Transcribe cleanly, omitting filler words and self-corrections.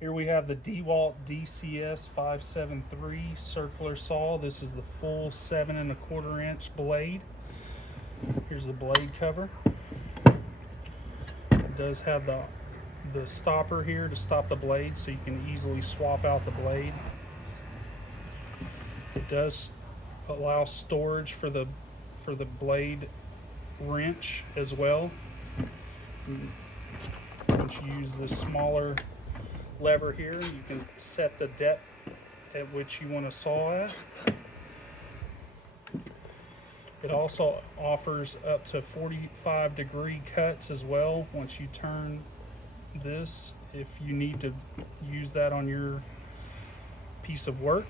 Here we have the DEWALT DCS573 circular saw. This is the full 7 1/4 inch blade. Here's the blade cover. It does have the stopper here to stop the blade, so you can easily swap out the blade. It does allow storage for the blade wrench as well. Once you use this smaller lever here, you can set the depth at which you want to saw at. It also offers up to 45-degree cuts as well once you turn this, if you need to use that on your piece of work.